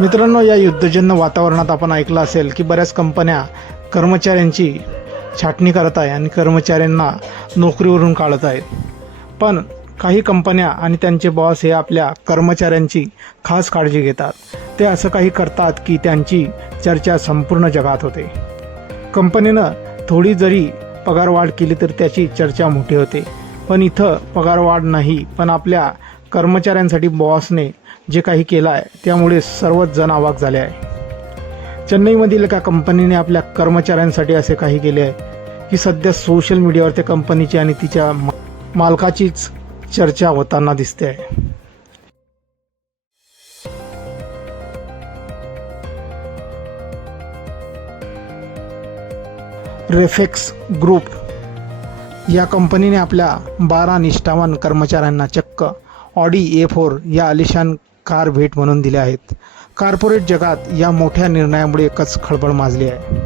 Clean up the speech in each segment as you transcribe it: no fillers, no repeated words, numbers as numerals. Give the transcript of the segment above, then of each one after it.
मित्रांनो, या युद्धजन्य वातावरणात आपण ऐकलं असेल की बऱ्याच कंपन्या कर्मचाऱ्यांची छाटणी करत आहे आणि कर्मचाऱ्यांना नोकरीवरून काढत आहेत. पण काही कंपन्या आणि त्यांचे बॉस हे आपल्या कर्मचाऱ्यांची खास काळजी घेतात. ते असं काही करतात की त्यांची चर्चा संपूर्ण जगात होते. कंपनीनं थोडी जरी पगारवाढ केली तर त्याची चर्चा मोठी होते. पण इथं पगारवाढ नाही, पण आपल्या कर्मचाऱ्यांसाठी बॉसने जे काही केलं आहे त्यामुळे सर्वच जण अवाक झाले आहे. चेन्नईमधील एका कंपनीने आपल्या कर्मचाऱ्यांसाठी असे काही केले आहे की सध्या सोशल मीडियावर त्या कंपनीची आणि तिच्या मालकाचीच चर्चा होताना दिसते आहे. रेफेक्स ग्रुप या कंपनीने आपल्या 12 निष्ठावान कर्मचाऱ्यांना चक्क ऑडी A4 या आलिशान कार भेट म्हणून दिल्या आहेत. कॉर्पोरेट जगात या मोठ्या निर्णयामुळे एकच खळबळ माजली आहे.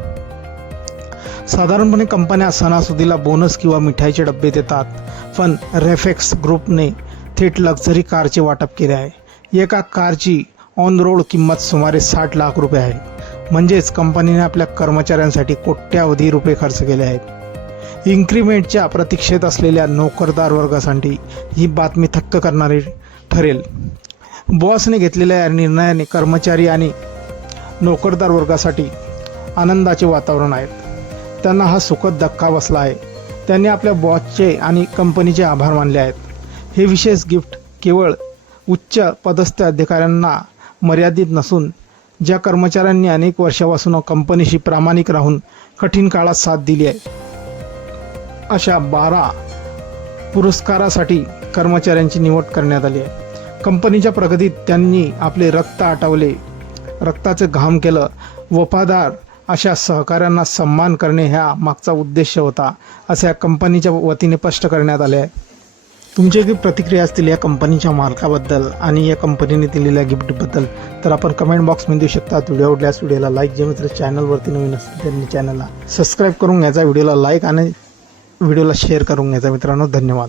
साधारणपणे कंपन्या सणासुदीला बोनस किंवा मिठाईचे डबे देतात, पण रेफेक्स ग्रुपने थेट लक्झरी कारचे वाटप केले आहे. एका कारची ऑन रोड किंमत सुमारे 60 लाख रुपये आहे. म्हणजेच कंपनीने आपल्या कर्मचाऱ्यांसाठी कोट्यावधी रुपये खर्च केले आहेत. इन्क्रिमेंटच्या प्रतीक्षेत असलेल्या नोकरदार वर्गासाठी ही बातमी थक्क करणारी ठरेल. बॉसने घेतलेल्या या निर्णयाने कर्मचारी आणि नोकरदार वर्गासाठी आनंदाचे वातावरण आहे. त्यांना हा सुखद धक्का बसला आहे. त्यांनी आपल्या बॉसचे आणि कंपनीचे आभार मानले आहेत. हे विशेष गिफ्ट केवळ उच्च पदस्थ अधिकाऱ्यांना मर्यादित नसून ज्या कर्मचाऱ्यांनी अनेक वर्षापासून कंपनीशी प्रामाणिक राहून कठीण काळात साथ दिली आहे अशा 12 पुरस्कारासाठी कर्मचाऱ्यांची निवड करण्यात आली आहे. कंपनीच्या प्रगतीत त्यांनी आपले रक्त आटवले, रक्ताचे घाम केलं. वफादार अशा सहकाऱ्यांना सन्मान करणे हा मागचा उद्देश होता, असे या कंपनीच्या वतीने स्पष्ट करण्यात आले आहे. तुमची जी प्रतिक्रिया असतील या कंपनीच्या मालकाबद्दल आणि या कंपनीने दिलेल्या गिफ्टबद्दल तर आपण कमेंट बॉक्समध्ये देऊ शकता. व्हिडिओ आवडल्यास व्हिडिओला लाईक, जे मित्र चॅनलवरती नवीन असतील त्यांनी चॅनलला सबस्क्राईब करून घ्यायचा, व्हिडिओला लाईक आणि व्हिडिओला शेअर करून घ्यायचा. मित्रांनो, धन्यवाद.